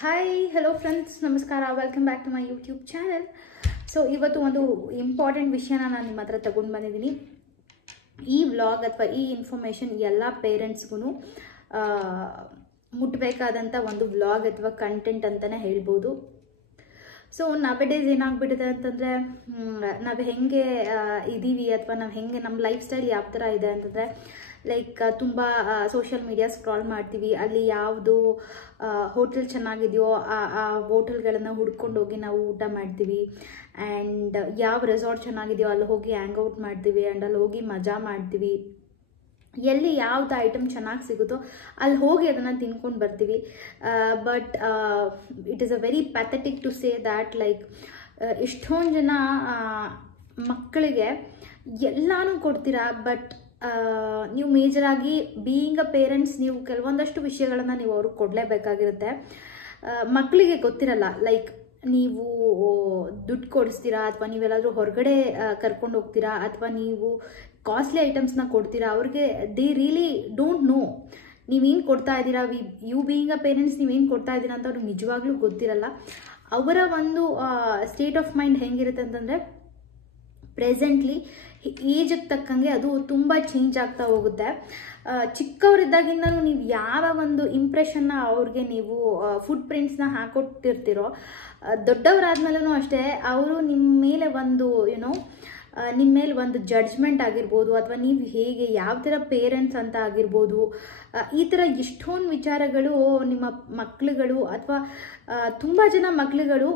Hi hello friends, ನಮಸ್ಕಾರ. Welcome back to my YouTube channel. So ಇವತ್ತು ಒಂದು important ವಿಷಯನ ನಾನು ನಿಮ್ಮ ಹತ್ರ ತಗೊಂಡು ಬಂದಿದ್ದೀನಿ. ಈ ವ್ಲಾಗ್ ಅಥವಾ ಈ ಇನ್ಫಾರ್ಮೇಷನ್ ಎಲ್ಲ ಪೇರೆಂಟ್ಸ್ಗೂ ಮುಟ್ಟಬೇಕಾದಂಥ ಒಂದು ವ್ಲಾಗ್ ಅಥವಾ ಕಂಟೆಂಟ್ ಅಂತಲೇ ಹೇಳ್ಬೋದು. ಸೊ ನವೇಡೇಸ್ ಏನಾಗ್ಬಿಟ್ಟಿದೆ ಅಂತಂದರೆ, ನಾವು ಹೆಂಗೆ ಇದ್ದೀವಿ ಅಥವಾ ನಾವು ಹೆಂಗೆ ನಮ್ಮ ಲೈಫ್ ಸ್ಟೈಲ್ ಯಾವ ಥರ ಇದೆ ಅಂತಂದರೆ, ಲೈಕ್ ತುಂಬ ಸೋಷಿಯಲ್ ಮೀಡಿಯಾ ಸ್ಕ್ರಾಲ್ ಮಾಡ್ತೀವಿ. ಅಲ್ಲಿ ಯಾವುದು ಹೋಟೆಲ್ ಚೆನ್ನಾಗಿದೆಯೋ ಆ ಹೋಟೆಲ್ಗಳನ್ನು ಹುಡ್ಕೊಂಡು ಹೋಗಿ ನಾವು ಊಟ ಮಾಡ್ತೀವಿ. ಆ್ಯಂಡ್ ಯಾವ ರೆಸಾರ್ಟ್ ಚೆನ್ನಾಗಿದೆಯೋ ಅಲ್ಲಿ ಹೋಗಿ ಹ್ಯಾಂಗ್ ಔಟ್ ಮಾಡ್ತೀವಿ. ಆ್ಯಂಡ್ ಅಲ್ಲಿ ಹೋಗಿ ಮಜಾ ಮಾಡ್ತೀವಿ. ಎಲ್ಲಿ ಯಾವ್ದು ಐಟಮ್ ಚೆನ್ನಾಗಿ ಸಿಗುತ್ತೋ ಅಲ್ಲಿ ಹೋಗಿ ಅದನ್ನು ತಿನ್ಕೊಂಡು ಬರ್ತೀವಿ. But it is a very pathetic to say that like ಎಷ್ಟೊಂದು ಜನ ಮಕ್ಕಳಿಗೆ ಎಲ್ಲನೂ ಕೊಡ್ತೀರಾ, ಬಟ್ ನೀವು ಮೇಜರಾಗಿ ಬೀಯಿಂಗ್ ಅ ಪೇರೆಂಟ್ಸ್ ನೀವು ಕೆಲವೊಂದಷ್ಟು ವಿಷಯಗಳನ್ನು ನೀವು ಅವ್ರಿಗೆ ಕೊಡಲೇಬೇಕಾಗಿರುತ್ತೆ. ಮಕ್ಕಳಿಗೆ ಗೊತ್ತಿರಲ್ಲ, ಲೈಕ್ ನೀವು ದುಡ್ಡು ಕೊಡಿಸ್ತೀರಾ ಅಥವಾ ನೀವೆಲ್ಲಾದರೂ ಹೊರಗಡೆ ಕರ್ಕೊಂಡು ಹೋಗ್ತೀರಾ ಅಥವಾ ನೀವು ಕಾಸ್ಟ್ಲಿ ಐಟಮ್ಸ್ನ ಕೊಡ್ತೀರಾ. ಅವ್ರಿಗೆ ದೇ ರಿಯಲಿ ಡೋಂಟ್ ನೋ ನೀವೇನು ಕೊಡ್ತಾ ಇದ್ದೀರಾ. ಯು ಬೀಯಿಂಗ್ ಅ ಪೇರೆಂಟ್ಸ್ ನೀವೇನು ಕೊಡ್ತಾ ಇದ್ದೀರಾ ಅಂತ ಅವ್ರಿಗೆ ನಿಜವಾಗ್ಲೂ ಗೊತ್ತಿರಲ್ಲ. ಅವರ ಒಂದು ಸ್ಟೇಟ್ ಆಫ್ ಮೈಂಡ್ ಹೆಂಗಿರುತ್ತೆ ಅಂತಂದರೆ, ಪ್ರೆಸೆಂಟ್ಲಿ ಏಜಿಗೆ ತಕ್ಕಂಗೆ ಅದು ತುಂಬ ಚೇಂಜ್ ಆಗ್ತಾ ಹೋಗುತ್ತೆ. ಚಿಕ್ಕವರಿದ್ದಾಗಿಂದನೂ ನೀವು ಯಾವ ಒಂದು ಇಂಪ್ರೆಷನ್ನ ಅವ್ರಿಗೆ ನೀವು ಫುಟ್ ಪ್ರಿಂಟ್ಸ್ನ ಹಾಕೊಟ್ಟಿರ್ತೀರೋ, ದೊಡ್ಡವರಾದ್ಮೇಲೂ ಅಷ್ಟೇ ಅವರು ನಿಮ್ಮ ಮೇಲೆ ಒಂದು ನಿಮ್ಮ ಮೇಲೆ ಒಂದು ಜಡ್ಜ್ಮೆಂಟ್ ಆಗಿರ್ಬೋದು ಅಥವಾ ನೀವು ಹೇಗೆ ಯಾವ ಥರ ಪೇರೆಂಟ್ಸ್ ಅಂತ ಆಗಿರ್ಬೋದು, ಈ ಥರ ಎಷ್ಟೊಂದು ವಿಚಾರಗಳು ನಿಮ್ಮ ಮಕ್ಕಳುಗಳು ಅಥವಾ ತುಂಬ ಜನ ಮಕ್ಕಳುಗಳು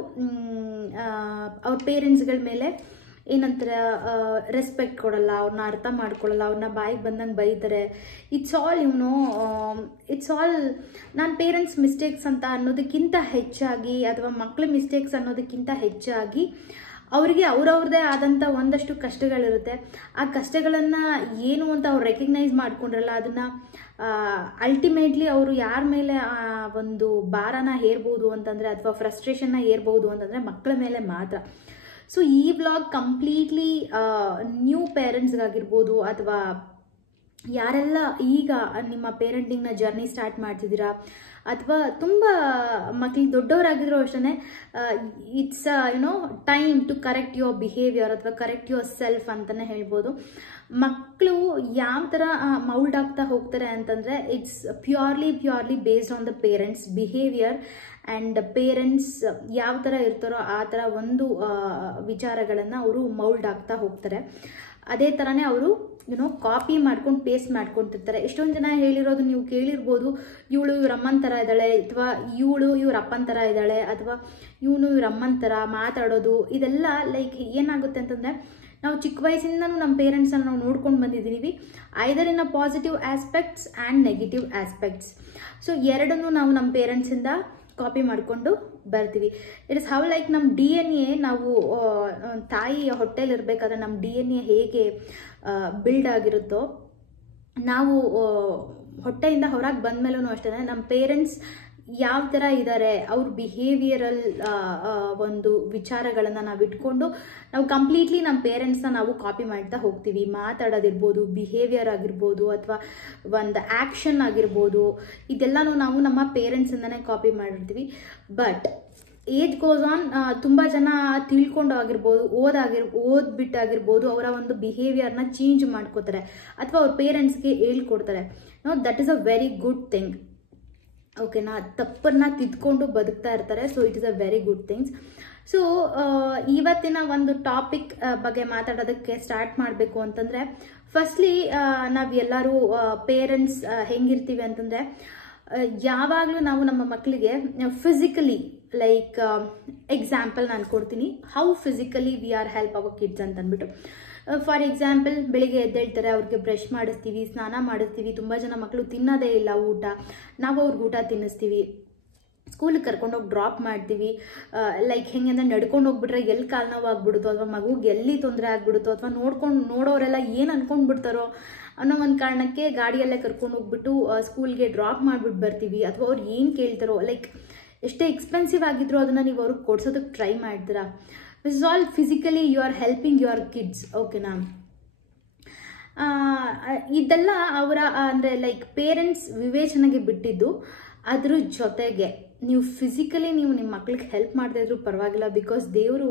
ಅವ್ರ ಪೇರೆಂಟ್ಸ್ಗಳ ಮೇಲೆ ಏನಂತಾರೆ ರೆಸ್ಪೆಕ್ಟ್ ಕೊಡಲ್ಲ, ಅವ್ರನ್ನ ಅರ್ಥ ಮಾಡ್ಕೊಳ್ಳಲ್ಲ, ಅವ್ರನ್ನ ಬಾಯಿಗೆ ಬಂದಂಗೆ ಬೈತಾರೆ. ಇಟ್ಸ್ ಆಲ್ ನಾನು ಪೇರೆಂಟ್ಸ್ ಮಿಸ್ಟೇಕ್ಸ್ ಅಂತ ಅನ್ನೋದಕ್ಕಿಂತ ಹೆಚ್ಚಾಗಿ ಅಥವಾ ಮಕ್ಕಳ ಮಿಸ್ಟೇಕ್ಸ್ ಅನ್ನೋದಕ್ಕಿಂತ ಹೆಚ್ಚಾಗಿ ಅವರಿಗೆ ಅವ್ರವ್ರದ್ದೇ ಆದಂಥ ಒಂದಷ್ಟು ಕಷ್ಟಗಳಿರುತ್ತೆ. ಆ ಕಷ್ಟಗಳನ್ನು ಏನು ಅಂತ ಅವ್ರು ರೆಕಗ್ನೈಸ್ ಮಾಡ್ಕೊಂಡ್ರಲ್ಲ, ಅದನ್ನು ಅಲ್ಟಿಮೇಟ್ಲಿ ಅವರು ಯಾರ ಮೇಲೆ ಒಂದು ಭಾರನ ಹೇರ್ಬೋದು ಅಂತಂದರೆ ಅಥವಾ ಫ್ರಸ್ಟ್ರೇಷನ್ನ ಹೇರ್ಬೋದು ಅಂತಂದರೆ ಮಕ್ಕಳ ಮೇಲೆ ಮಾತ್ರ. ಸೊ ಈ ವ್ಲಾಗ್ ಕಂಪ್ಲೀಟ್ಲಿ ನ್ಯೂ ಪೇರೆಂಟ್ಸ್ಗಾಗಿರ್ಬೋದು ಅಥವಾ ಯಾರೆಲ್ಲ ಈಗ ನಿಮ್ಮ ಪೇರೆಂಟಿಂಗ್ನ ಜರ್ನಿ ಸ್ಟಾರ್ಟ್ ಮಾಡ್ತಿದ್ದೀರಾ ಅಥವಾ ತುಂಬ ಮಕ್ಕಳಿಗೆ ದೊಡ್ಡವರಾಗಿದ್ರು ಅಷ್ಟೇ, it's time to correct your behaviour ಅಥವಾ ಕರೆಕ್ಟ್ ಯುವರ್ ಸೆಲ್ಫ್ ಅಂತಲೇ ಹೇಳ್ಬೋದು. ಮಕ್ಕಳು ಯಾವ ಥರ ಮೌಲ್ಡ್ ಆಗ್ತಾ ಹೋಗ್ತಾರೆ ಅಂತಂದರೆ, it's purely based on the parents behaviour. And parents ಯಾವ ಥರ ಇರ್ತಾರೋ ಆ ಥರ ಒಂದು ವಿಚಾರಗಳನ್ನು ಅವರು ಮೌಲ್ಡ್ ಆಗ್ತಾ ಹೋಗ್ತಾರೆ. ಅದೇ ಥರನೇ ಅವರು ಕಾಪಿ ಮಾಡ್ಕೊಂಡು ಪೇಸ್ಟ್ ಮಾಡ್ಕೊತಿರ್ತಾರೆ. ಎಷ್ಟೊಂದು ಜನ ಹೇಳಿರೋದು ನೀವು ಕೇಳಿರ್ಬೋದು, ಇವಳು ಇವ್ರ ಅಮ್ಮನ ಥರ ಇದ್ದಾಳೆ ಅಥವಾ ಇವಳು ಇವ್ರ ಅಪ್ಪನ ಥರ ಇದ್ದಾಳೆ ಅಥವಾ ಇವನು ಇವ್ರ ಅಮ್ಮನ ಥರ ಮಾತಾಡೋದು. ಇದೆಲ್ಲ ಲೈಕ್ ಏನಾಗುತ್ತೆ ಅಂತಂದರೆ, ನಾವು ಚಿಕ್ಕ ವಯಸ್ಸಿಂದನೂ ನಮ್ಮ ಪೇರೆಂಟ್ಸನ್ನು ನಾವು ನೋಡ್ಕೊಂಡು ಬಂದಿದ್ದೀವಿ, either in a positive aspects and negative aspects. So ಎರಡನ್ನೂ ನಾವು ನಮ್ಮ ಪೇರೆಂಟ್ಸಿಂದ ಕಾಪಿ ಮಾಡಿಕೊಂಡು ಬರ್ತೀವಿ. ಇಟ್ ಇಸ್ ಹೌ ಲೈಕ್ ನಮ್ಮ DNA ನಾವು ತಾಯಿಯ ಹೊಟ್ಟೆಲಿ ಇರಬೇಕಾದ್ರೆ ನಮ್ಮ DNA ಹೇಗೆ ಬಿಲ್ಡ್ ಆಗಿರುತ್ತೋ, ನಾವು ಹೊಟ್ಟೆಯಿಂದ ಹೊರಗೆ ಬಂದಮೇಲೂ ಅಷ್ಟೇ ನಮ್ಮ ಪೇರೆಂಟ್ಸ್ ಯಾವ ಥರ ಇದ್ದಾರೆ ಅವ್ರ ಬಿಹೇವಿಯರಲ್ ಒಂದು ವಿಚಾರಗಳನ್ನು ನಾವು ಇಟ್ಕೊಂಡು ನಾವು ಕಂಪ್ಲೀಟ್ಲಿ ನಮ್ಮ ಪೇರೆಂಟ್ಸ್ನ ನಾವು ಕಾಪಿ ಮಾಡ್ತಾ ಹೋಗ್ತೀವಿ. ಮಾತಾಡೋದಿರ್ಬೋದು, ಬಿಹೇವಿಯರ್ ಆಗಿರ್ಬೋದು ಅಥವಾ ಒಂದು ಆ್ಯಕ್ಷನ್ ಆಗಿರ್ಬೋದು, ಇದೆಲ್ಲನೂ ನಾವು ನಮ್ಮ ಪೇರೆಂಟ್ಸಿಂದನೇ ಕಾಪಿ ಮಾಡಿರ್ತೀವಿ. ಬಟ್ ಏಜ್ ಗೋಸ್ ಆನ್, ತುಂಬ ಜನ ತಿಳ್ಕೊಂಡು ಆಗಿರ್ಬೋದು, ಓದ್ಬಿಟ್ಟಾಗಿರ್ಬೋದು ಅವರ ಒಂದು ಬಿಹೇವಿಯರ್ನ ಚೇಂಜ್ ಮಾಡ್ಕೋತಾರೆ ಅಥವಾ ಅವ್ರ ಪೇರೆಂಟ್ಸ್ಗೆ ಹೇಳ್ಕೊಡ್ತಾರೆ. That is a very good thing. ಓಕೆನಾ, ತಪ್ಪನ್ನ ತಿದ್ಕೊಂಡು ಬದುಕ್ತಾ ಇರ್ತಾರೆ. So it is a very good things. So ಇವತ್ತಿನ ಒಂದು ಟಾಪಿಕ್ ಬಗ್ಗೆ ಮಾತಾಡೋದಕ್ಕೆ ಸ್ಟಾರ್ಟ್ ಮಾಡಬೇಕು ಅಂತಂದರೆ, ಫಸ್ಟ್ಲಿ ನಾವು ಎಲ್ಲರೂ ಪೇರೆಂಟ್ಸ್ ಹೆಂಗಿರ್ತೀವಿ ಅಂತಂದರೆ, ಯಾವಾಗಲೂ ನಾವು ನಮ್ಮ ಮಕ್ಕಳಿಗೆ ಫಿಸಿಕಲಿ ಲೈಕ್ ಎಕ್ಸಾಂಪಲ್ ನಾನು ಕೊಡ್ತೀನಿ, how physically we are help our kids ಅಂತ ಅಂದ್ಬಿಟ್ಟು. ಫಾರ್ ಎಕ್ಸಾಂಪಲ್, ಬೆಳಿಗ್ಗೆ ಎದ್ದೇಳ್ತಾರೆ, ಅವ್ರಿಗೆ ಬ್ರಷ್ ಮಾಡಿಸ್ತೀವಿ, ಸ್ನಾನ ಮಾಡಿಸ್ತೀವಿ. ತುಂಬ ಜನ ಮಕ್ಕಳು ತಿನ್ನೋದೇ ಇಲ್ಲ ಊಟ, ನಾವು ಅವ್ರಿಗೆ ಊಟ ತಿನ್ನಿಸ್ತೀವಿ. ಸ್ಕೂಲಿಗೆ ಕರ್ಕೊಂಡೋಗಿ ಡ್ರಾಪ್ ಮಾಡ್ತೀವಿ. ಲೈಕ್ ಹೆಂಗೆ ಅಂದರೆ, ನಡ್ಕೊಂಡು ಹೋಗ್ಬಿಟ್ರೆ ಎಲ್ಲಿ ಕಾಲು ನೋವು ಆಗ್ಬಿಡುತ್ತೋ ಅಥವಾ ಮಗುಗೆ ಎಲ್ಲಿ ತೊಂದರೆ ಆಗ್ಬಿಡುತ್ತೋ ಅಥವಾ ನೋಡೋರೆಲ್ಲ ಏನು ಅಂದ್ಕೊಂಡ್ಬಿಡ್ತಾರೋ ಅನ್ನೋ ಒಂದು ಕಾರಣಕ್ಕೆ ಗಾಡಿಯಲ್ಲೇ ಕರ್ಕೊಂಡು ಹೋಗ್ಬಿಟ್ಟು ಸ್ಕೂಲ್ಗೆ ಡ್ರಾಪ್ ಮಾಡಿಬಿಟ್ಟು ಬರ್ತೀವಿ. ಅಥವಾ ಅವ್ರು ಏನು ಕೇಳ್ತಾರೋ, ಲೈಕ್ ಎಷ್ಟೇ ಎಕ್ಸ್ಪೆನ್ಸಿವ್ ಆಗಿದ್ರು ಅದನ್ನು ನೀವು ಅವ್ರಿಗೆ ಕೊಡ್ಸೋದಕ್ಕೆ ಟ್ರೈ ಮಾಡ್ತೀರಾ. This is all physically you are helping your kids. ಓಕೆನಾ, ಇದೆಲ್ಲ ಅವರ ಅಂದರೆ ಲೈಕ್ ಪೇರೆಂಟ್ಸ್ ವಿವೇಚನೆಗೆ ಬಿಟ್ಟಿದ್ದು. ಅದ್ರ ಜೊತೆಗೆ ನೀವು ಫಿಸಿಕಲಿ ನೀವು ನಿಮ್ಮ ಮಕ್ಳಿಗೆ ಹೆಲ್ಪ್ ಮಾಡದೇ ಇದ್ರೂ ಪರವಾಗಿಲ್ಲ, ಬಿಕಾಸ್ ದೇವರು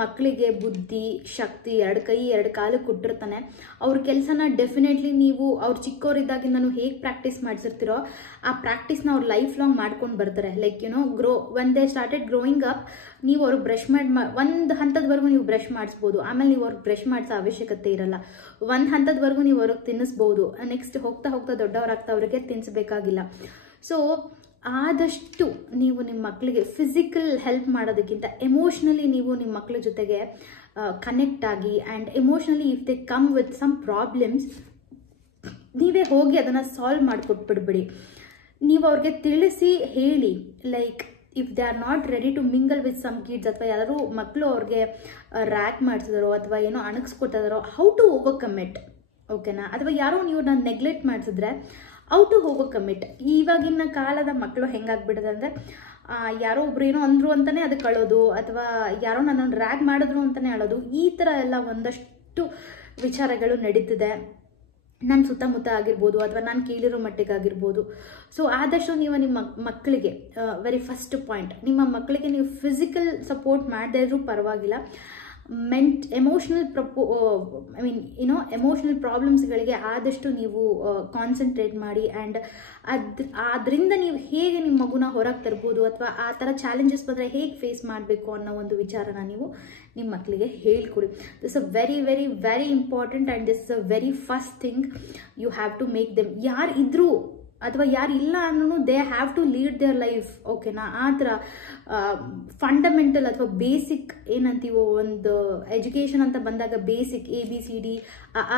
ಮಕ್ಕಳಿಗೆ ಬುದ್ಧಿ ಶಕ್ತಿ 2 ಕೈ 2 ಕಾಲು ಕೊಟ್ಟಿರ್ತಾನೆ. ಅವ್ರ ಕೆಲಸನ ಡೆಫಿನೆಟ್ಲಿ ನೀವು ಅವ್ರು ಚಿಕ್ಕವರಿದ್ದಾಗಿಂದನೂ ಹೇಗೆ ಪ್ರಾಕ್ಟೀಸ್ ಮಾಡಿಸಿರ್ತೀರೋ ಆ ಪ್ರಾಕ್ಟೀಸ್ನ ಅವ್ರು ಲೈಫ್ ಲಾಂಗ್ ಮಾಡ್ಕೊಂಡು ಬರ್ತಾರೆ. Like when they started growing up, ನೀವು ಅವ್ರಿಗೆ ಬ್ರಷ್ ಒಂದು ಹಂತದವರೆಗೂ ನೀವು ಬ್ರಷ್ ಮಾಡಿಸ್ಬೋದು, ಆಮೇಲೆ ನೀವು ಅವ್ರಿಗೆ ಬ್ರಷ್ ಮಾಡಿಸೋ ಅವಶ್ಯಕತೆ ಇರಲ್ಲ. ಒಂದು ಹಂತದವರೆಗೂ ನೀವು ಅವ್ರಿಗೆ ತಿನ್ನಿಸ್ಬೋದು, ನೆಕ್ಸ್ಟ್ ಹೋಗ್ತಾ ಹೋಗ್ತಾ ದೊಡ್ಡವರಾಗ್ತಾ ಅವ್ರಿಗೆ ತಿನ್ನಿಸ್ಬೇಕಾಗಿಲ್ಲ. ಸೊ ಆದಷ್ಟು ನೀವು ನಿಮ್ಮ ಮಕ್ಕಳಿಗೆ ಫಿಸಿಕಲ್ ಹೆಲ್ಪ್ ಮಾಡೋದಕ್ಕಿಂತ ಎಮೋಷ್ನಲಿ ನೀವು ನಿಮ್ಮ ಮಕ್ಕಳ ಜೊತೆಗೆ ಕನೆಕ್ಟ್ ಆಗಿ, and emotionally if they come with some problems, ನೀವೇ ಹೋಗಿ ಅದನ್ನು ಸಾಲ್ವ್ ಮಾಡಿಕೊಟ್ಬಿಡ್ಬಿಡಿ. ನೀವು ಅವ್ರಿಗೆ ತಿಳಿಸಿ ಹೇಳಿ, like if they are not ready to mingle with some kids, ಅಥವಾ ಯಾರು ಮಕ್ಕಳು ಅವ್ರಿಗೆ ರ್ಯಾಕ್ ಮಾಡಿಸಿದಾರೋ ಅಥವಾ ಏನೋ ಅಣಗಿಸ್ಕೊತಿದಾರೋ, ಹೌ ಟು ಓವರ್ಕಮ್ ಇಟ್, ಓಕೆನಾ? ಅಥವಾ ಯಾರೋ ನೀವು ನಾನು ನೆಗ್ಲೆಕ್ಟ್ ಮಾಡಿಸಿದ್ರೆ ಹೌ ಟು ಓವರ್ಕಮ್ ಇಟ್. ಇವಾಗಿನ ಕಾಲದ ಮಕ್ಕಳು ಹೆಂಗಾಗ್ಬಿಡೋದು ಅಂದರೆ, ಯಾರೋ ಒಬ್ರು ಏನೋ ಅಂದರು ಅಂತಲೇ ಅದಕ್ಕೆ ಅಳೋದು, ಅಥವಾ ಯಾರೋ ನನ್ನನ್ನು ರ್ಯಾಗ್ ಮಾಡಿದ್ರು ಅಂತಲೇ ಅಳೋದು, ಈ ಥರ ಎಲ್ಲ ಒಂದಷ್ಟು ವಿಚಾರಗಳು ನಡೀತಿದೆ ನನ್ನ ಸುತ್ತಮುತ್ತ ಆಗಿರ್ಬೋದು, ಅಥವಾ ನಾನು ಕೇಳಿರೋ ಮಟ್ಟಿಗಾಗಿರ್ಬೋದು. ಸೊ ಆದಷ್ಟು ನೀವು ನಿಮ್ಮ ಮಕ್ಕಳಿಗೆ ವೆರಿ ಫಸ್ಟ್ ಪಾಯಿಂಟ್, ನಿಮ್ಮ ಮಕ್ಕಳಿಗೆ ನೀವು ಫಿಸಿಕಲ್ ಸಪೋರ್ಟ್ ಮಾಡದೇ ಇದ್ರೂ ಪರವಾಗಿಲ್ಲ, ಎಮೋಷ್ನಲ್ ಎಮೋಷ್ನಲ್ ಪ್ರಾಬ್ಲಮ್ಸ್ಗಳಿಗೆ ಆದಷ್ಟು ನೀವು ಕಾನ್ಸಂಟ್ರೇಟ್ ಮಾಡಿ. ಆ್ಯಂಡ್ ಅದರಿಂದ ನೀವು ಹೇಗೆ ನಿಮ್ಮ ಮಗುನ ಹೊರಗೆ ತರ್ಬೋದು, ಅಥವಾ ಆ ಥರ ಚಾಲೆಂಜಸ್ ಬಂದರೆ ಹೇಗೆ ಫೇಸ್ ಮಾಡಬೇಕು ಅನ್ನೋ ಒಂದು ವಿಚಾರನ ನೀವು ನಿಮ್ಮ ಮಕ್ಕಳಿಗೆ ಹೇಳ್ಕೊಡಿ. This a very very very important, and this is a very first thing you have to make them. ಯಾರು ಇದ್ರೂ ಅಥವಾ ಯಾರು ಇಲ್ಲ ಅಂದ್ರೂ they have to lead their life, ಓಕೆನಾ? ಆ ಥರ ಫಂಡಮೆಂಟಲ್ ಅಥವಾ ಬೇಸಿಕ್ ಏನಂತೀವೋ, ಒಂದು ಎಜುಕೇಷನ್ ಅಂತ ಬಂದಾಗ ಬೇಸಿಕ್ ABCD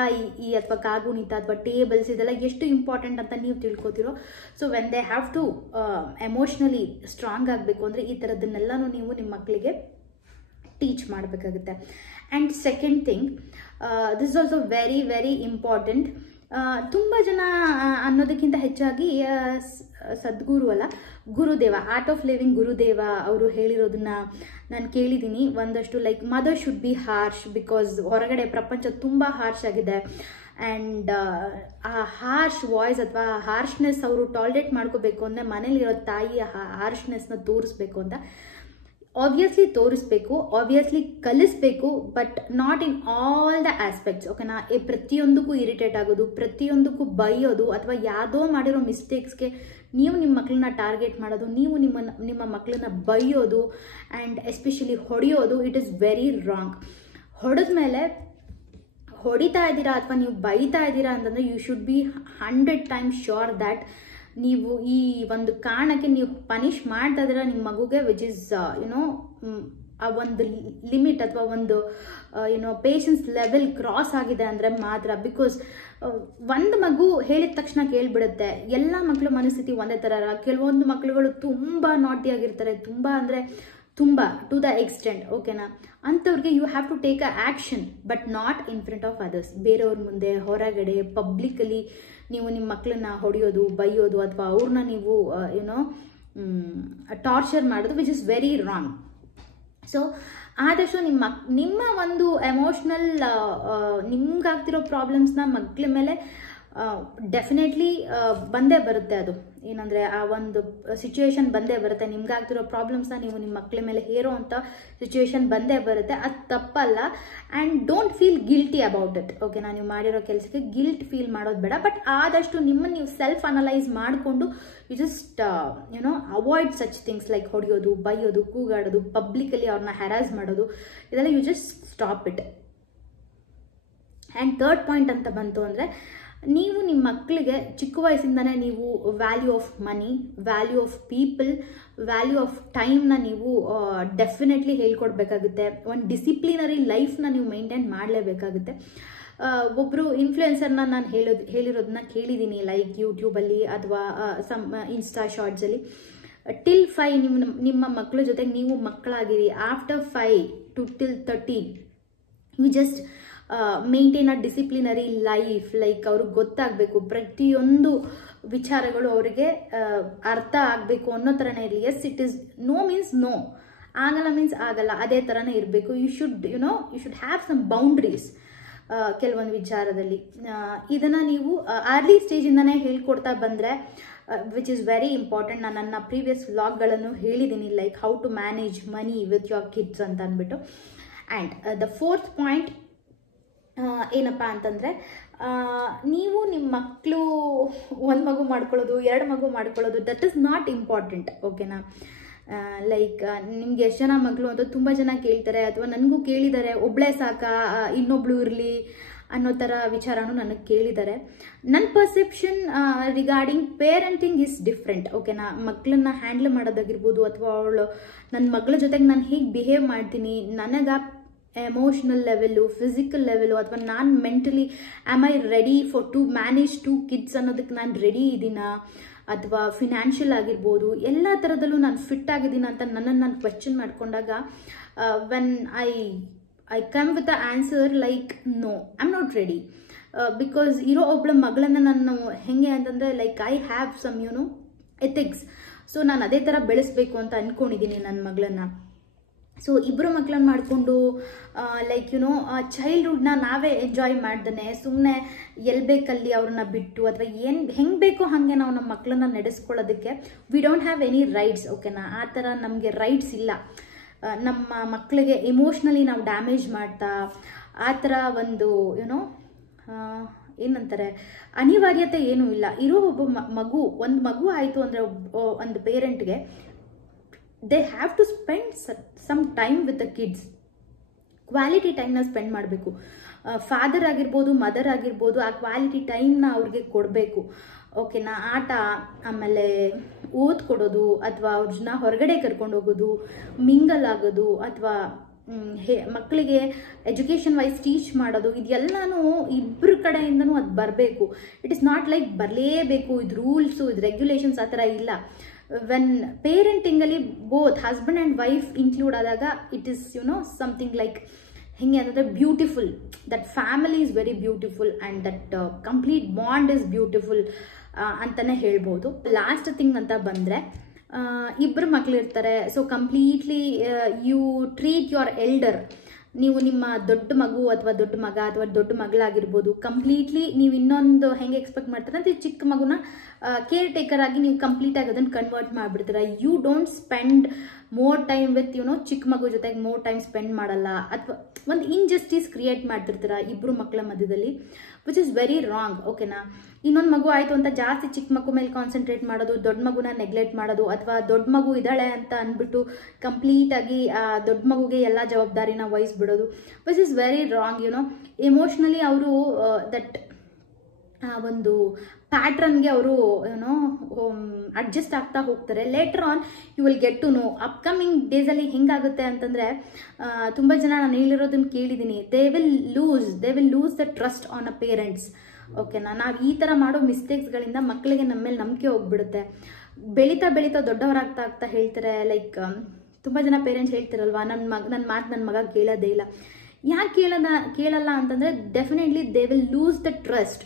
I ಅಥವಾ ಕಾಗುಣಿತ ಅಥವಾ ಟೇಬಲ್ಸ್, ಇದೆಲ್ಲ ಎಷ್ಟು ಇಂಪಾರ್ಟೆಂಟ್ ಅಂತ ನೀವು ತಿಳ್ಕೊತಿರೋ. So when they have to emotionally strong ಆಗಬೇಕು ಅಂದರೆ ಈ ಥರದನ್ನೆಲ್ಲನೂ ನೀವು ನಿಮ್ಮ ಮಕ್ಕಳಿಗೆ ಟೀಚ್ ಮಾಡಬೇಕಾಗುತ್ತೆ. And second thing, this also very very important. ತುಂಬ ಜನ ಅನ್ನೋದಕ್ಕಿಂತ ಹೆಚ್ಚಾಗಿ ಸದ್ಗುರು ಅಲ್ಲ, ಗುರುದೇವ, ಆರ್ಟ್ ಆಫ್ ಲಿವಿಂಗ್ ಗುರುದೇವ ಅವರು ಹೇಳಿರೋದನ್ನ ನಾನು ಕೇಳಿದ್ದೀನಿ ಒಂದಷ್ಟು. Like mother should be harsh, because ಹೊರಗಡೆ ಪ್ರಪಂಚ ತುಂಬ ಹಾರ್ಶ್ ಆಗಿದೆ. ಆ್ಯಂಡ್ ಆ ಹಾರ್ಶ್ ವಾಯ್ಸ್ ಅಥವಾ ಹಾರ್ಶ್ನೆಸ್ ಅವರು ಟಾಲರೇಟ್ ಮಾಡ್ಕೋಬೇಕು ಅಂದರೆ ಮನೇಲಿರೋ ತಾಯಿಯ ಹಾರ್ಶ್ನೆಸ್ನ ತೋರಿಸ್ಬೇಕು ಅಂತ. ಆಬ್ವಿಯಸ್ಲಿ ತೋರಿಸ್ಬೇಕು, ಆಬ್ವಿಯಸ್ಲಿ ಕಲಿಸ್ಬೇಕು, but not in all the aspects, ಓಕೆನಾ? ಪ್ರತಿಯೊಂದಕ್ಕೂ ಇರಿಟೇಟ್ ಆಗೋದು, ಪ್ರತಿಯೊಂದಕ್ಕೂ ಬೈಯೋದು, ಅಥವಾ ಯಾವುದೋ ಮಾಡಿರೋ ಮಿಸ್ಟೇಕ್ಸ್ಗೆ ನೀವು ನಿಮ್ಮ ಮಕ್ಕಳನ್ನ ಟಾರ್ಗೆಟ್ ಮಾಡೋದು, ನೀವು ನಿಮ್ಮ ಮಕ್ಕಳನ್ನ ಬೈಯೋದು, ಆ್ಯಂಡ್ ಎಸ್ಪೆಷಲಿ ಹೊಡೆಯೋದು, ಇಟ್ ಈಸ್ ವೆರಿ ರಾಂಗ್. ಹೊಡೆದ್ಮೇಲೆ ಹೊಡಿತಾ ಇದ್ದೀರಾ ಅಥವಾ ನೀವು ಬೈತಾ ಇದ್ದೀರಾ ಅಂತಂದರೆ you should be 100 times sure that ನೀವು ಈ ಒಂದು ಕಾರಣಕ್ಕೆ ನೀವು ಪನಿಷ್ ಮಾಡ್ತಾ ಇದ್ದೀರಾ ನಿಮ್ಮ ಮಗುಗೆ, ವಿಚ್ ಇಸ್ ಆ ಒಂದು ಲಿಮಿಟ್ ಅಥವಾ ಒಂದು ಪೇಷನ್ಸ್ ಲೆವೆಲ್ ಕ್ರಾಸ್ ಆಗಿದೆ ಅಂದರೆ ಮಾತ್ರ. ಬಿಕಾಸ್ ಒಂದು ಮಗು ಹೇಳಿದ ತಕ್ಷಣ ಕೇಳಿಬಿಡುತ್ತೆ. ಎಲ್ಲ ಮಕ್ಕಳ ಮನಸ್ಥಿತಿ ಒಂದೇ ಥರ ಇರಲ್ಲ. ಕೆಲವೊಂದು ಮಕ್ಕಳುಗಳು ತುಂಬ ನಾಟಿ ಆಗಿರ್ತಾರೆ, ತುಂಬ ಅಂದರೆ ತುಂಬ ಟು ದ ಎಕ್ಸ್ಟೆಂಟ್, ಓಕೆನಾ? ಅಂಥವ್ರಿಗೆ you have to take a action, but not in front of others. ಬೇರೆಯವ್ರ ಮುಂದೆ, ಹೊರಗಡೆ, ಪಬ್ಲಿಕಲಿ ನೀವು ನಿಮ್ಮ ಮಕ್ಕಳನ್ನ ಹೊಡೆಯೋದು, ಬೈಯೋದು, ಅಥವಾ ಅವ್ರನ್ನ ನೀವು ಟಾರ್ಚರ್ ಮಾಡೋದು, which is very wrong. So ಆದಷ್ಟು ನಿಮ್ಮ ಒಂದು ಎಮೋಷ್ನಲ್ ನಿಮ್ಗಾಗ್ತಿರೋ ಪ್ರಾಬ್ಲಮ್ಸ್ನ ಮಕ್ಕಳ ಮೇಲೆ ಡೆಫಿನೆಟ್ಲಿ ಬಂದೇ ಬರುತ್ತೆ. ಅದು ಏನಂದರೆ ಆ ಒಂದು ಸಿಚುವೇಶನ್ ಬಂದೇ ಬರುತ್ತೆ. ನಿಮ್ಗಾಗ್ತಿರೋ ಪ್ರಾಬ್ಲಮ್ಸ್ನ ನೀವು ನಿಮ್ಮ ಮಕ್ಕಳ ಮೇಲೆ ಹೇರೋ ಅಂಥ ಸಿಚುವೇಶನ್ ಬಂದೇ ಬರುತ್ತೆ. ಅದು ತಪ್ಪಲ್ಲ. And don't feel guilty about it, ಓಕೆನಾ? ನೀವು ಮಾಡಿರೋ ಕೆಲಸಕ್ಕೆ ಗಿಲ್ಟ್ ಫೀಲ್ ಮಾಡೋದು ಬೇಡ. ಬಟ್ ಆದಷ್ಟು ನಿಮ್ಮನ್ನು ನೀವು ಸೆಲ್ಫ್ ಅನಲೈಸ್ ಮಾಡಿಕೊಂಡು you just avoid such things like ಹೊಡೆಯೋದು, ಬೈಯೋದು, ಕೂಗಾಡೋದು, ಪಬ್ಲಿಕಲಿ ಅವ್ರನ್ನ ಹ್ಯಾರಾಸ್ ಮಾಡೋದು, ಇದೆಲ್ಲ you just stop it. And third point ಅಂತ ಬಂತು ಅಂದರೆ, ನೀವು ನಿಮ್ಮ ಮಕ್ಕಳಿಗೆ ಚಿಕ್ಕ ವಯಸ್ಸಿಂದನೇ ನೀವು value of money, value of people, value of ಟೈಮ್ನ ನೀವು ಡೆಫಿನೆಟ್ಲಿ ಹೇಳ್ಕೊಡ್ಬೇಕಾಗುತ್ತೆ. ಒಂದು ಡಿಸಿಪ್ಲಿನರಿ ಲೈಫ್ನ ನೀವು ಮೇಂಟೈನ್ ಮಾಡಲೇಬೇಕಾಗುತ್ತೆ. ಒಬ್ಬರು ಇನ್ಫ್ಲುಯೆನ್ಸರ್ನ ನಾನು ಹೇಳಿರೋದನ್ನ ಕೇಳಿದ್ದೀನಿ, ಲೈಕ್ ಯೂಟ್ಯೂಬಲ್ಲಿ ಅಥವಾ ಸಮ್ ಇನ್ಸ್ಟಾ ಶಾರ್ಟ್ಸಲ್ಲಿ. ಟಿಲ್ 5 ನಿಮ್ಮ ಮಕ್ಕಳ ಜೊತೆಗೆ ನೀವು ಮಕ್ಕಳಾಗಿರಿ. After 5 to till 13 you just maintain a disciplinary life. Like ಅವ್ರಿಗೆ ಗೊತ್ತಾಗಬೇಕು, ಪ್ರತಿಯೊಂದು ವಿಚಾರಗಳು ಅವರಿಗೆ ಅರ್ಥ ಆಗಬೇಕು ಅನ್ನೋ ಥರನೇ ಇರಲಿ. Yes, it is no means no, ಆಗಲ್ಲ ಮೀನ್ಸ್ ಆಗಲ್ಲ, ಅದೇ ಥರನೇ ಇರಬೇಕು. You should have some boundaries ಕೆಲವೊಂದು ವಿಚಾರದಲ್ಲಿ. ಇದನ್ನು ನೀವು ಅರ್ಲಿ ಸ್ಟೇಜಿಂದನೇ ಹೇಳ್ಕೊಡ್ತಾ ಬಂದರೆ ವಿಚ್ ಇಸ್ ವೆರಿ ಇಂಪಾರ್ಟೆಂಟ್. ನಾನು ನನ್ನ ಪ್ರೀವಿಯಸ್ ವ್ಲಾಗ್ಗಳನ್ನು ಹೇಳಿದ್ದೀನಿ, like how to manage money with your kids ಅಂತ ಅಂದ್ಬಿಟ್ಟು. ಆ್ಯಂಡ್ ದ ಫೋರ್ತ್ ಪಾಯಿಂಟ್ ಏನಪ್ಪ ಅಂತಂದರೆ, ನೀವು ನಿಮ್ಮ ಮಕ್ಕಳು ಒಂದು ಮಗು ಮಾಡ್ಕೊಳ್ಳೋದು, 2 ಮಗು ಮಾಡ್ಕೊಳ್ಳೋದು, ದಟ್ ಇಸ್ ನಾಟ್ ಇಂಪಾರ್ಟೆಂಟ್. ಓಕೆನಾ? ಲೈಕ್ ನಿಮ್ಗೆ ಎಷ್ಟು ಜನ ಮಕ್ಕಳು ಅಂತ ತುಂಬ ಜನ ಕೇಳ್ತಾರೆ, ಅಥವಾ ನನಗೂ ಕೇಳಿದ್ದಾರೆ, ಒಬ್ಬಳೇ ಸಾಕಾ ಇನ್ನೊಬ್ಳು ಇರಲಿ ಅನ್ನೋ ಥರ ವಿಚಾರನೂ ನನಗೆ ಕೇಳಿದ್ದಾರೆ. ನನ್ನ perception regarding parenting is different. ಓಕೆನಾ? ಮಕ್ಕಳನ್ನ ಹ್ಯಾಂಡಲ್ ಮಾಡೋದಾಗಿರ್ಬೋದು, ಅಥವಾ ಅವಳು ನನ್ನ ಮಗಳ ಜೊತೆಗೆ ನಾನು ಹೇಗೆ ಬಿಹೇವ್ ಮಾಡ್ತೀನಿ, ನನಗೆ ಎಮೋಷ್ನಲ್ ಲೆವೆಲ್ಲು, ಫಿಸಿಕಲ್ ಲೆವೆಲು, ಅಥವಾ ನಾನು mentally am I ready for to manage 2 kids ಅನ್ನೋದಕ್ಕೆ ನಾನು ರೆಡಿ ಇದ್ದೀನಾ, ಅಥವಾ ಫಿನಾನ್ಷಿಯಲ್ ಆಗಿರ್ಬೋದು, ಎಲ್ಲ ಥರದಲ್ಲೂ ನಾನು ಫಿಟ್ ಆಗಿದ್ದೀನಿ ಅಂತ ನನ್ನನ್ನು ನಾನು ಕ್ವೆಶ್ಚನ್ ಮಾಡ್ಕೊಂಡಾಗ, when I come with the answer like no, I am not ready. Because ಇರೋ ಒಬ್ಬಳ ಮಗಳನ್ನ ನಾನು ಹೆಂಗೆ ಅಂತಂದರೆ, like I have some ethics. So ನಾನು ಅದೇ ಥರ ಬೆಳೆಸ್ಬೇಕು ಅಂತ ಅಂದ್ಕೊಂಡಿದ್ದೀನಿ ನನ್ನ ಮಗಳನ್ನ. ಸೊ ಇಬ್ಬರು ಮಕ್ಕಳನ್ನ ಮಾಡಿಕೊಂಡು ಲೈಕ್ ಚೈಲ್ಡ್ಹುಡ್ನ ನಾವೇ ಎಂಜಾಯ್ ಮಾಡ್ದೇ ಸುಮ್ಮನೆ ಎಲ್ಲಿ ಬೇಕಲ್ಲಿ ಅವ್ರನ್ನ ಬಿಟ್ಟು, ಅಥವಾ ಹೆಂಗೆ ಬೇಕೋ ಹಾಗೆ ನಾವು ನಮ್ಮ ಮಕ್ಕಳನ್ನ ನಡೆಸ್ಕೊಳ್ಳೋದಕ್ಕೆ we don't have any rights. ಓಕೆನಾ? ಆ ಥರ ನಮಗೆ ರೈಟ್ಸ್ ಇಲ್ಲ. ನಮ್ಮ ಮಕ್ಕಳಿಗೆ ಇಮೋಷ್ನಲಿ ನಾವು ಡ್ಯಾಮೇಜ್ ಮಾಡ್ತಾ, ಆ ಥರ ಒಂದು ಏನಂತಾರೆ, ಅನಿವಾರ್ಯತೆ ಏನೂ ಇಲ್ಲ. ಇರೋ ಒಬ್ಬ ಒಂದು ಮಗು ಆಯಿತು ಅಂದರೆ ಒಂದು ಪೇರೆಂಟ್ಗೆ they have to spend some time with the kids. Quality ಟೈಮ್ನ ಸ್ಪೆಂಡ್ ಮಾಡಬೇಕು. ಫಾದರ್ ಆಗಿರ್ಬೋದು, ಮದರ್ ಆಗಿರ್ಬೋದು, ಆ ಕ್ವಾಲಿಟಿ ಟೈಮ್ನ ಅವ್ರಿಗೆ ಕೊಡಬೇಕು. ಓಕೆನಾ? ಆಟ, ಆಮೇಲೆ ಓದ್ಕೊಡೋದು, ಅಥವಾ ಅವ್ರನ್ನ ಹೊರಗಡೆ ಕರ್ಕೊಂಡು ಹೋಗೋದು, ಮಿಂಗಲ್ ಆಗೋದು, ಅಥವಾ ಮಕ್ಕಳಿಗೆ ಎಜುಕೇಷನ್ ವೈಸ್ ಟೀಚ್ ಮಾಡೋದು, ಇದೆಲ್ಲನೂ ಇಬ್ಬರ ಕಡೆಯಿಂದನೂ ಅದು ಬರಬೇಕು. ಇಟ್ ಇಸ್ ನಾಟ್ ಲೈಕ್ ಬರಲೇಬೇಕು, ಇದು ರೂಲ್ಸು, ಇದು ರೆಗ್ಯುಲೇಷನ್ಸ್ ಆ ಥರ ಇಲ್ಲ. ವೆನ್ ಪೇರೆಂಟಿಂಗಲ್ಲಿ both husband and wife include ಆದಾಗ ಇಟ್ ಈಸ್ ಸಮಥಿಂಗ್ ಲೈಕ್ ಹೆಂಗೆ ಅಂತಂದರೆ beautiful. That family is very beautiful and that complete bond is beautiful ಅಂತಲೇ ಹೇಳ್ಬೋದು. ಲಾಸ್ಟ್ ಥಿಂಗ್ ಅಂತ ಬಂದರೆ, ಇಬ್ಬರು ಮಕ್ಕಳಿರ್ತಾರೆ. So completely you treat your elder. ನೀವು ನಿಮ್ಮ ದೊಡ್ಡ ಮಗು ಅಥವಾ ದೊಡ್ಡ ಮಗ ಅಥವಾ ದೊಡ್ಡ ಮಗಳಾಗಿರ್ಬೋದು, ಕಂಪ್ಲೀಟ್ಲಿ ನೀವು ಇನ್ನೊಂದು ಹೆಂಗೆ ಎಕ್ಸ್ಪೆಕ್ಟ್ ಮಾಡ್ತಾರೆ ಅಂದರೆ, ಚಿಕ್ಕ ಮಗುನ ಕೇರ್ ಟೇಕರ್ ಆಗಿ ನೀವು ಕಂಪ್ಲೀಟಾಗಿ ಅದನ್ನು ಕನ್ವರ್ಟ್ ಮಾಡಿಬಿಡ್ತೀರ. You don't spend more time with ಚಿಕ್ಕ ಮಗು ಜೊತೆಗೆ ಮೋರ್ ಟೈಮ್ ಸ್ಪೆಂಡ್ ಮಾಡಲ್ಲ, ಅಥವಾ ಒಂದು ಇನ್ಜಸ್ಟಿಸ್ ಕ್ರಿಯೇಟ್ ಮಾಡ್ತಿರ್ತೀರ ಇಬ್ಬರು ಮಕ್ಕಳ ಮಧ್ಯದಲ್ಲಿ, ವಿಚ್ ಇಸ್ ವೆರಿ ರಾಂಗ್. ಓಕೆನಾ? ಇನ್ನೊಂದು ಮಗು ಆಯಿತು ಅಂತ ಜಾಸ್ತಿ ಚಿಕ್ಕ ಮಗು ಮೇಲೆ ಕಾನ್ಸಂಟ್ರೇಟ್ ಮಾಡೋದು, ದೊಡ್ಡ ಮಗುನ ನೆಗ್ಲೆಕ್ಟ್ ಮಾಡೋದು, ಅಥವಾ ದೊಡ್ಡ ಮಗು ಇದ್ದಾಳೆ ಅಂತ ಅಂದ್ಬಿಟ್ಟು ಕಂಪ್ಲೀಟಾಗಿ ದೊಡ್ಡ ಮಗುಗೆ ಎಲ್ಲ ಜವಾಬ್ದಾರಿನ ವಹಿಸ್ಬಿಡೋದು, which is very wrong. Emotionally ಅವರು ದಟ್ ಒಂದು ಪ್ಯಾಟ್ರನ್ಗೆ ಅವರು ಅಡ್ಜಸ್ಟ್ ಆಗ್ತಾ ಹೋಗ್ತಾರೆ. Later on you will get to know. Upcoming ಡೇಸಲ್ಲಿ ಹೆಂಗಾಗುತ್ತೆ ಅಂತಂದರೆ, ತುಂಬ ಜನ ನಾನು ಹೇಳಿರೋದನ್ನು ಕೇಳಿದ್ದೀನಿ, they will lose the trust on a parents. ಓಕೆನಾ? ನಾವು ಈ ಥರ ಮಾಡೋ ಮಿಸ್ಟೇಕ್ಸ್ಗಳಿಂದ ಮಕ್ಕಳಿಗೆ ನಮ್ಮ ಮೇಲೆ ನಂಬಿಕೆ ಹೋಗ್ಬಿಡುತ್ತೆ. ಬೆಳೀತಾ ದೊಡ್ಡವರಾಗ್ತಾ ಹೇಳ್ತಾರೆ, ಲೈಕ್ ತುಂಬ ಜನ ಪೇರೆಂಟ್ಸ್ ಹೇಳ್ತಿರಲ್ವಾ, ನನ್ನ ಮಾತು ನನ್ನ ಮಗ ಕೇಳೋದೇ ಇಲ್ಲ. ಯಾಕೆ ಕೇಳಲ್ಲ ಅಂತಂದರೆ, definitely they will lose the trust.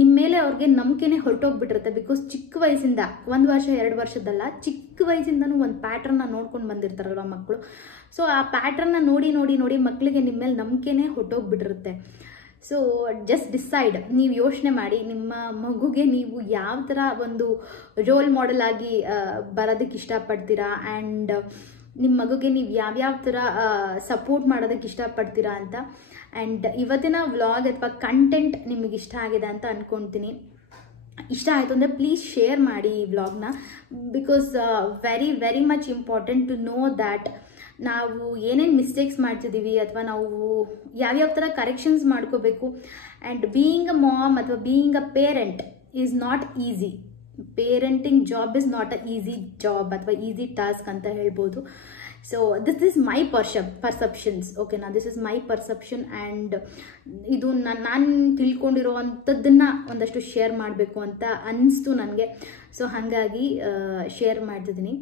ನಿಮ್ಮ ಮೇಲೆ ಅವ್ರಿಗೆ ನಂಬಿಕೆನೇ ಹೊರಟೋಗ್ಬಿಟ್ಟಿರುತ್ತೆ. ಬಿಕಾಸ್ ಚಿಕ್ಕ ವಯಸ್ಸಿಂದ 1 ವರ್ಷ 2 ವರ್ಷದಲ್ಲ, ಚಿಕ್ಕ ವಯಸ್ಸಿಂದನೂ ಒಂದು ಪ್ಯಾಟ್ರನ್ನ ನೋಡ್ಕೊಂಡು ಬಂದಿರ್ತಾರಲ್ವ ಮಕ್ಕಳು. ಸೊ ಆ ಪ್ಯಾಟ್ರನ್ನ ನೋಡಿ ಮಕ್ಕಳಿಗೆ ನಿಮ್ಮ ಮೇಲೆ ನಂಬಿಕೆನೇ ಹೊರಟೋಗ್ಬಿಟ್ಟಿರುತ್ತೆ. ಸೊ ಜಸ್ಟ್ ಡಿಸೈಡ್, ನೀವು ಯೋಚನೆ ಮಾಡಿ, ನಿಮ್ಮ ಮಗುಗೆ ನೀವು ಯಾವ ಥರ ಒಂದು ರೋಲ್ ಮಾಡೆಲ್ ಆಗಿ ಬರೋದಕ್ಕೆ ಇಷ್ಟಪಡ್ತೀರಾ, ಆ್ಯಂಡ್ ನಿಮ್ಮ ಮಗುಗೆ ನೀವು ಯಾವ್ಯಾವ ಥರ ಸಪೋರ್ಟ್ ಮಾಡೋದಕ್ಕೆ ಇಷ್ಟಪಡ್ತೀರಾ ಅಂತ. ಆ್ಯಂಡ್ ಇವತ್ತಿನ ವ್ಲಾಗ್ ಅಥವಾ ಕಂಟೆಂಟ್ ನಿಮಗೆ ಇಷ್ಟ ಆಗಿದೆ ಅಂತ ಅಂದ್ಕೊಳ್ತೀನಿ. ಇಷ್ಟ ಆಯಿತು ಅಂದರೆ ಪ್ಲೀಸ್ ಶೇರ್ ಮಾಡಿ ಈ ವ್ಲಾಗ್ನ. Because very much important to know that ನಾವು ಏನೇನು ಮಿಸ್ಟೇಕ್ಸ್ ಮಾಡ್ತಿದ್ದೀವಿ, ಅಥವಾ ನಾವು ಯಾವ್ಯಾವ ಥರ ಕರೆಕ್ಷನ್ಸ್ ಮಾಡ್ಕೋಬೇಕು. ಆ್ಯಂಡ್ ಬೀಯಿಂಗ್ ಅ ಮಾಮ್ ಅಥವಾ being a parent is not easy. Parenting job is not a easy job ಅಥವಾ ಈಸಿ ಟಾಸ್ಕ್ ಅಂತ ಹೇಳ್ಬೋದು. So this is my perceptions. ಓಕೆನಾ? This is my perception. And ಇದು ನಾನು ತಿಳ್ಕೊಂಡಿರೋ ಅಂಥದ್ದನ್ನು ಒಂದಷ್ಟು ಶೇರ್ ಮಾಡಬೇಕು ಅಂತ ಅನ್ನಿಸ್ತು ನನಗೆ. ಸೊ ಹಾಗಾಗಿ ಶೇರ್ ಮಾಡ್ತಿದ್ದೀನಿ.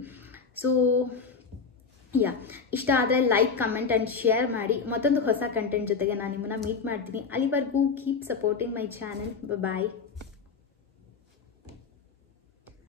ಸೊ ಇಷ್ಟ ಆದರೆ ಲೈಕ್, ಕಮೆಂಟ್ ಆ್ಯಂಡ್ ಶೇರ್ ಮಾಡಿ. ಮತ್ತೊಂದು ಹೊಸ ಕಂಟೆಂಟ್ ಜೊತೆಗೆ ನಾನು ನಿಮ್ಮನ್ನು ಮೀಟ್ ಮಾಡ್ತೀನಿ. ಅಲ್ಲಿವರೆಗೂ keep supporting my channel. Bye.